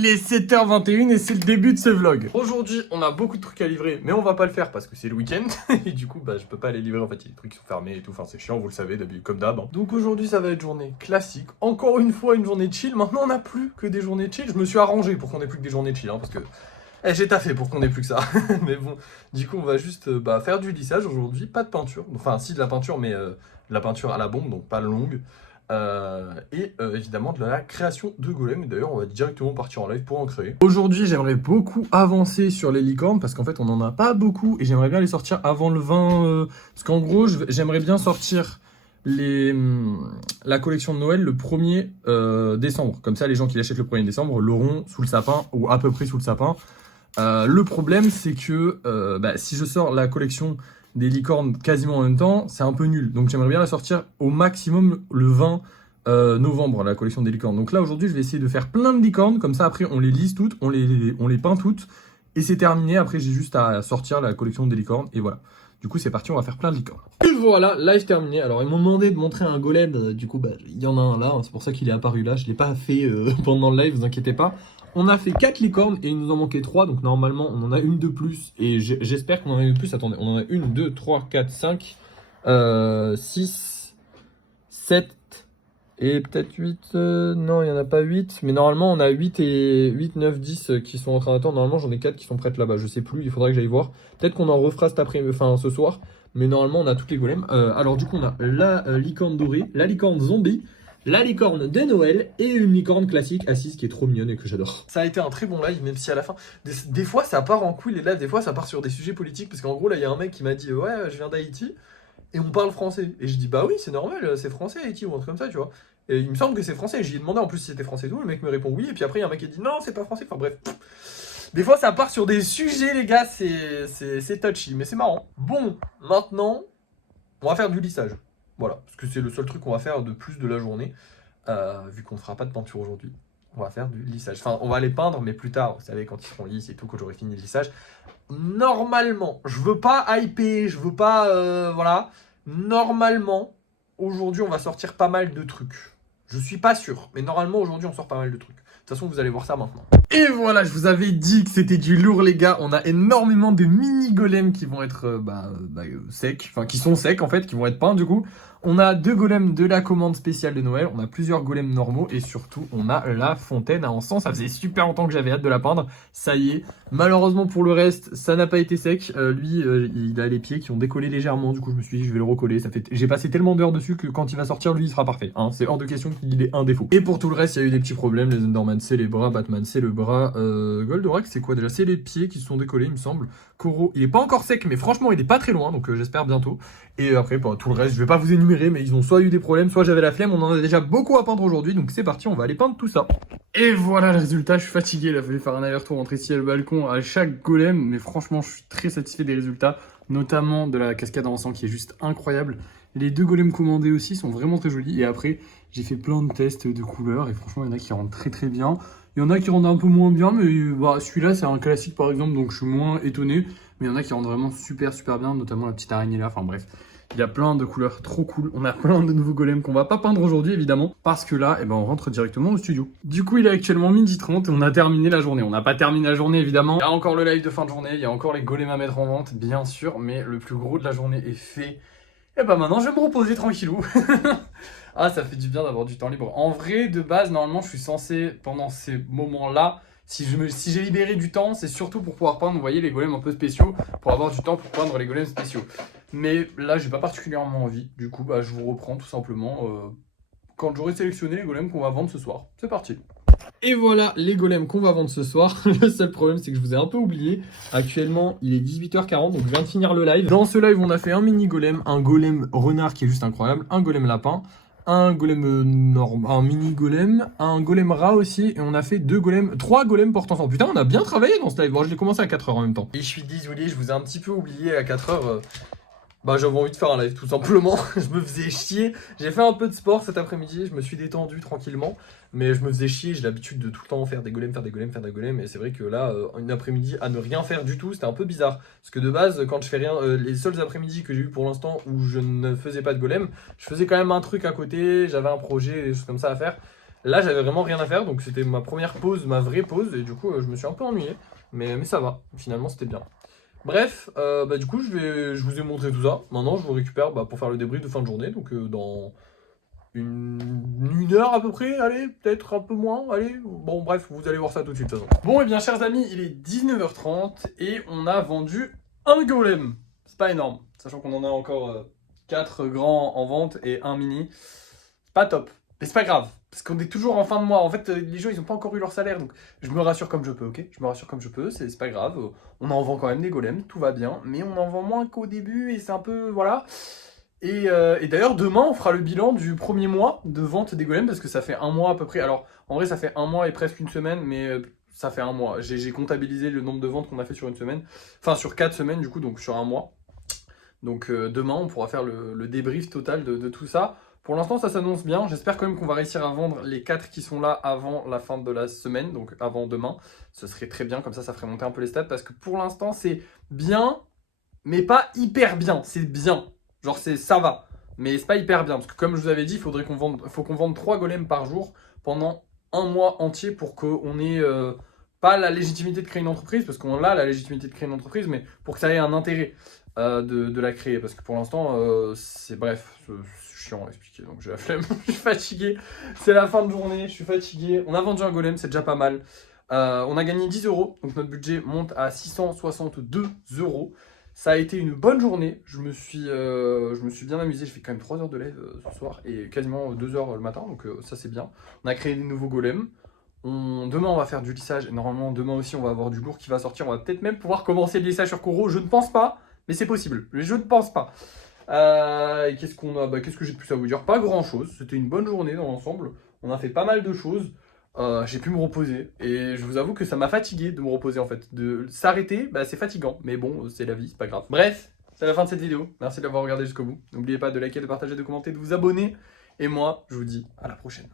Il est 7h21 et c'est le début de ce vlog. Aujourd'hui, on a beaucoup de trucs à livrer, mais on va pas le faire parce que c'est le week-end. Et du coup, je peux pas les livrer. En fait, il y a des trucs qui sont fermés et tout. Enfin, c'est chiant, vous le savez, d'habitude, comme d'hab. Donc aujourd'hui, ça va être journée classique. Encore une fois, une journée chill. Maintenant, on n'a plus que des journées chill. Je me suis arrangé pour qu'on ait plus que des journées chill, parce que j'ai taffé pour qu'on ait plus que ça. Mais bon, du coup, on va juste faire du lissage aujourd'hui. Pas de peinture. Enfin, si, de la peinture, mais de la peinture à la bombe, donc pas longue. Évidemment de la création de golems. D'ailleurs, on va directement partir en live pour en créer. Aujourd'hui, j'aimerais beaucoup avancer sur les licornes parce qu'en fait, on n'en a pas beaucoup et j'aimerais bien les sortir avant le 20. Parce qu'en gros, j'aimerais bien sortir la collection de Noël le 1er décembre. Comme ça, les gens qui l'achètent le 1er décembre l'auront sous le sapin ou à peu près sous le sapin. Le problème, c'est que si je sors la collection des licornes quasiment en même temps, c'est un peu nul. Donc j'aimerais bien la sortir au maximum le 20 novembre, la collection des licornes. Donc là, aujourd'hui, je vais essayer de faire plein de licornes. Comme ça, après, on les lisse toutes, on les peint toutes. Et c'est terminé. Après, j'ai juste à sortir la collection des licornes. Et voilà. Du coup, c'est parti, on va faire plein de licornes. Et voilà, live terminé. Alors, ils m'ont demandé de montrer un golem. Du coup, il y en a un là. C'est pour ça qu'il est apparu là. Je ne l'ai pas fait pendant le live, vous inquiétez pas. On a fait 4 licornes et il nous en manquait 3. Donc, normalement, on en a une de plus. Et j'espère qu'on en a une de plus. Attendez, on en a 1, 2, 3, 4, 5, 6, 7 et peut-être 8. Non, il n'y en a pas 8. Mais normalement, on a 8, 9, 10 qui sont en train d'attendre. Normalement, j'en ai 4 qui sont prêtes là-bas. Je sais plus, il faudrait que j'aille voir. Peut-être qu'on en refera ce soir. Mais normalement, on a toutes les golems. Alors, du coup, on a la licorne dorée, la licorne zombie, la licorne de Noël et une licorne classique assise qui est trop mignonne et que j'adore. Ça a été un très bon live, même si à la fin, des fois ça part en couille les lives, des fois ça part sur des sujets politiques, parce qu'en gros là il y a un mec qui m'a dit ouais je viens d'Haïti et on parle français. Et je dis bah oui c'est normal, c'est français Haïti ou un truc comme ça tu vois. Et il me semble que c'est français, j'y ai demandé en plus si c'était français et tout, le mec me répond oui, et puis après il y a un mec qui dit non c'est pas français, enfin bref. Des fois ça part sur des sujets les gars, c'est touchy, mais c'est marrant. Bon, maintenant on va faire du lissage. Voilà, parce que c'est le seul truc qu'on va faire de plus de la journée, vu qu'on ne fera pas de peinture aujourd'hui. On va faire du lissage. Enfin, on va les peindre, mais plus tard, vous savez, quand ils seront lisses et tout, quand j'aurai fini le lissage. Normalement, je veux pas hyper, je veux pas, voilà. Normalement, aujourd'hui, on va sortir pas mal de trucs. Je suis pas sûr, mais normalement, aujourd'hui, on sort pas mal de trucs. De toute façon, vous allez voir ça maintenant. Et voilà, je vous avais dit que c'était du lourd, les gars. On a énormément de mini golems qui vont être secs, enfin qui sont secs en fait, qui vont être peints du coup. On a 2 golems de la commande spéciale de Noël, on a plusieurs golems normaux et surtout on a la fontaine à encens. Ça faisait super longtemps que j'avais hâte de la peindre, ça y est. Malheureusement pour le reste, ça n'a pas été sec. Lui, il a les pieds qui ont décollé légèrement, du coup je me suis dit je vais le recoller. J'ai passé tellement d'heures dessus que quand il va sortir, lui il sera parfait. Hein. C'est hors de question qu'il ait un défaut. Et pour tout le reste, il y a eu des petits problèmes. Les Enderman c'est les bras, Batman c'est le bras, Goldorak c'est quoi déjà? C'est les pieds qui se sont décollés il me semble. Koro, il est pas encore sec mais franchement il est pas très loin, donc j'espère bientôt. Et après tout le reste, je vais pas vous énumérer, mais ils ont soit eu des problèmes, soit j'avais la flemme. On en a déjà beaucoup à peindre aujourd'hui, donc c'est parti, on va aller peindre tout ça. Et voilà le résultat, je suis fatigué, il a fallu faire un aller-retour entre ici et le balcon à chaque golem, mais franchement je suis très satisfait des résultats, notamment de la cascade en encens qui est juste incroyable. Les 2 golems commandés aussi sont vraiment très jolis, et après j'ai fait plein de tests de couleurs, et franchement il y en a qui rendent très très bien. Il y en a qui rendent un peu moins bien, mais celui-là c'est un classique par exemple, donc je suis moins étonné. Mais il y en a qui rendent vraiment super bien, notamment la petite araignée là, enfin bref. Il y a plein de couleurs trop cool. On a plein de nouveaux golems qu'on va pas peindre aujourd'hui évidemment. Parce que là, on rentre directement au studio. Du coup, il est actuellement 12h30 et on a terminé la journée. On n'a pas terminé la journée évidemment. Il y a encore le live de fin de journée, il y a encore les golems à mettre en vente, bien sûr. Mais le plus gros de la journée est fait. Et maintenant, je vais me reposer tranquillou. Ah, ça fait du bien d'avoir du temps libre. En vrai, de base, normalement, je suis censé, pendant ces moments-là, si j'ai libéré du temps, c'est surtout pour pouvoir peindre, vous voyez, les golems un peu spéciaux, pour avoir du temps pour peindre les golems spéciaux. Mais là, j'ai pas particulièrement envie. Du coup, je vous reprends tout simplement quand j'aurai sélectionné les golems qu'on va vendre ce soir. C'est parti. Et voilà les golems qu'on va vendre ce soir. Le seul problème, c'est que je vous ai un peu oublié. Actuellement, il est 18h40, donc je viens de finir le live. Dans ce live, on a fait un mini golem, un golem renard qui est juste incroyable, un golem lapin, un golem un mini golem, un golem rat aussi, et on a fait 3 golems portant sang. Putain, on a bien travaillé dans ce live. Bon, je l'ai commencé à 4h en même temps. Et je suis désolé, je vous ai un petit peu oublié à 4h. J'avais envie de faire un live tout simplement. Je me faisais chier. J'ai fait un peu de sport cet après-midi, je me suis détendu tranquillement, mais je me faisais chier. J'ai l'habitude de tout le temps faire des golems, et c'est vrai que là, une après-midi à ne rien faire du tout, c'était un peu bizarre. Parce que de base, quand je fais rien, les seuls après-midi que j'ai eu pour l'instant où je ne faisais pas de golem, je faisais quand même un truc à côté, j'avais un projet, des choses comme ça à faire. Là, j'avais vraiment rien à faire, donc c'était ma première pause, ma vraie pause, et du coup, je me suis un peu ennuyé. Mais ça va, finalement, c'était bien. Bref, du coup, je vous ai montré tout ça. Maintenant, je vous récupère pour faire le débrief de fin de journée, donc dans une heure à peu près, allez, peut-être un peu moins, allez. Bon, bref, vous allez voir ça tout de suite, de toute façon. Bon, et bien, chers amis, il est 19h30, et on a vendu un golem. C'est pas énorme, sachant qu'on en a encore 4 grands en vente et un mini. Pas top, mais c'est pas grave. Parce qu'on est toujours en fin de mois. En fait, les gens, ils ont pas encore eu leur salaire. Donc, je me rassure comme je peux, ok? Je me rassure comme je peux, c'est pas grave. On en vend quand même des golems, tout va bien. Mais on en vend moins qu'au début et c'est un peu... Voilà. Et d'ailleurs, demain, on fera le bilan du premier mois de vente des golems. Parce que ça fait un mois à peu près. Alors, en vrai, ça fait un mois et presque une semaine. Mais ça fait un mois. J'ai comptabilisé le nombre de ventes qu'on a fait sur une semaine. Enfin, sur 4 semaines, du coup, donc sur un mois. Donc demain, on pourra faire le débrief total de tout ça. Pour l'instant, ça s'annonce bien. J'espère quand même qu'on va réussir à vendre les 4 qui sont là avant la fin de la semaine, donc avant demain. Ce serait très bien, comme ça ferait monter un peu les stats. Parce que pour l'instant, c'est bien, mais pas hyper bien. C'est bien. Genre, ça va. Mais c'est pas hyper bien. Parce que comme je vous avais dit, faut qu'on vende 3 golems par jour pendant un mois entier pour qu'on ait pas la légitimité de créer une entreprise, parce qu'on a la légitimité de créer une entreprise, mais pour que ça ait un intérêt de la créer. Parce que pour l'instant, c'est bref, c'est chiant à expliquer, donc j'ai la flemme, je suis fatigué. C'est la fin de journée, je suis fatigué. On a vendu un golem, c'est déjà pas mal. On a gagné 10 euros, donc notre budget monte à 662 euros. Ça a été une bonne journée, je me suis bien amusé, j'ai fait quand même 3 heures de live ce soir et quasiment 2 heures le matin, donc ça c'est bien. On a créé des nouveaux golems. Demain on va faire du lissage et normalement demain aussi on va avoir du lourd qui va sortir. On va peut-être même pouvoir commencer le lissage sur Koro, je ne pense pas, mais c'est possible, je ne pense pas. Et qu'est-ce qu'on a qu'est-ce que j'ai de plus à vous dire? Pas grand chose, c'était une bonne journée dans l'ensemble. On a fait pas mal de choses. J'ai pu me reposer et je vous avoue que ça m'a fatigué de me reposer en fait. De s'arrêter, c'est fatigant, mais bon, c'est la vie, c'est pas grave. Bref, c'est la fin de cette vidéo. Merci d'avoir regardé jusqu'au bout. N'oubliez pas de liker, de partager, de commenter, de vous abonner. Et moi, je vous dis à la prochaine.